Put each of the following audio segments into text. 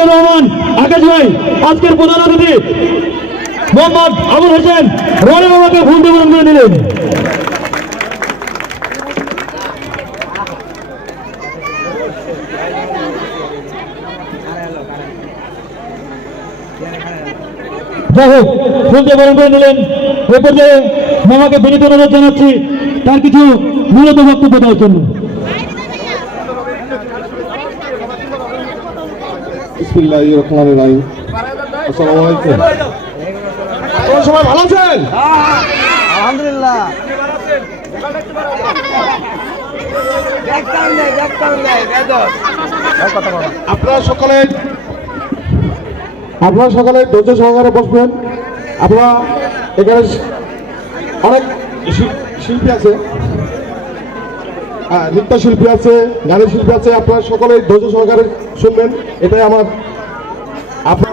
সিদ্দিকুর রহমান আজকের প্রধান অতিথি মোহাম্মদ আবুল হোসেন বাবাকে হোক বরণ করে নিলেন এ মামাকে বিনীত অনুরোধ জানাচ্ছি, তার কিছু মূলত বক্তব্য দেওয়ার জন্য। বিসমিল্লাহ রহমান রাহিম আসসালামু আলাইকুম। আপনারা সবাই ভালো আছেন? আলহামদুলিল্লাহ। দেখতাম নাই দেখতাম নাই বেদর কথা বলো আপনারা সকালে আপনারা সকালে ধৈর্য সহকারে বসবেন। আপনারা এখানে অনেক শি- শিল্পী আছে। হ্যাঁ নৃত্য আছে গানের শিল্পী আছে আপনারা সকলে ধৈর্য সহকারে শুনবেন। এটাই আমার আপনার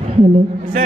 Hello. Sí.